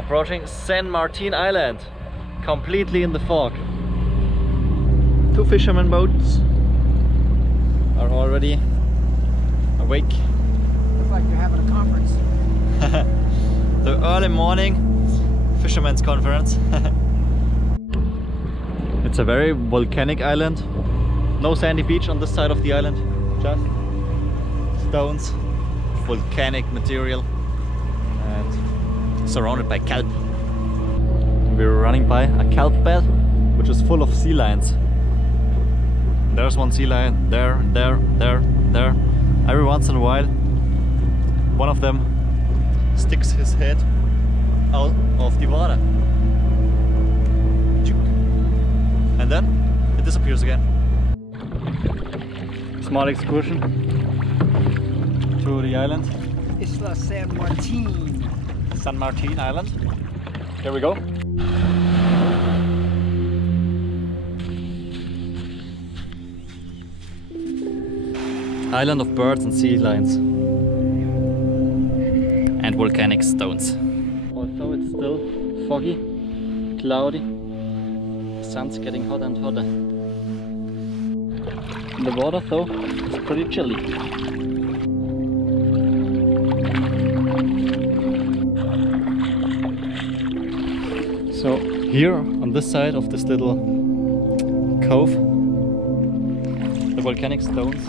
Approaching San Martín Island, completely in the fog. Two fishermen boats are already awake. Looks like you're having a conference. The early morning fishermen's conference. It's a very volcanic island. No sandy beach on this side of the island, just stones, volcanic material, and surrounded by kelp. We're running by a kelp bed which is full of sea lions. There's one sea lion, there. Every once in a while one of them sticks his head out of the water. And then it disappears again. Small excursion to the island. Isla San Martín. San Martín Island. Here we go. Island of birds and sea lions. And volcanic stones. Although it's still foggy, cloudy, the sun's getting hotter and hotter. The water though is pretty chilly. So here on this side of this little cove, the volcanic stones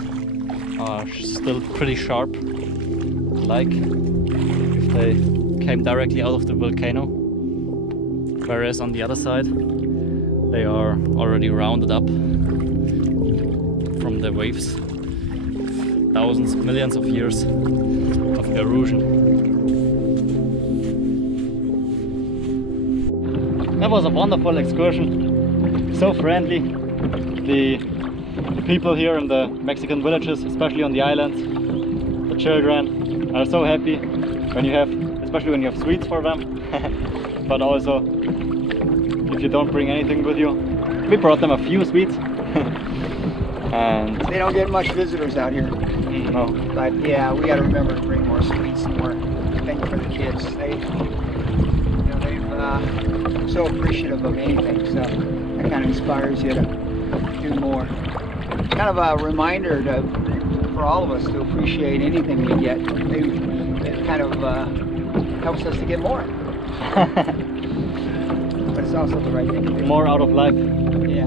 are still pretty sharp, like if they came directly out of the volcano, whereas on the other side they are already rounded up from the waves, thousands, millions of years of erosion. That was a wonderful excursion, so friendly. The people here in the Mexican villages, especially on the islands, the children are so happy when you have, especially when you have sweets for them, but also if you don't bring anything with you. We brought them a few sweets. And they don't get much visitors out here. No. But yeah, we got to remember to bring more sweets and more things for the kids. They're so appreciative of anything, so that kind of inspires you to do more. Kind of a reminder for all of us to appreciate anything we get. It kind of helps us to get more. But it's also the right thing to do. More out of life. Yeah.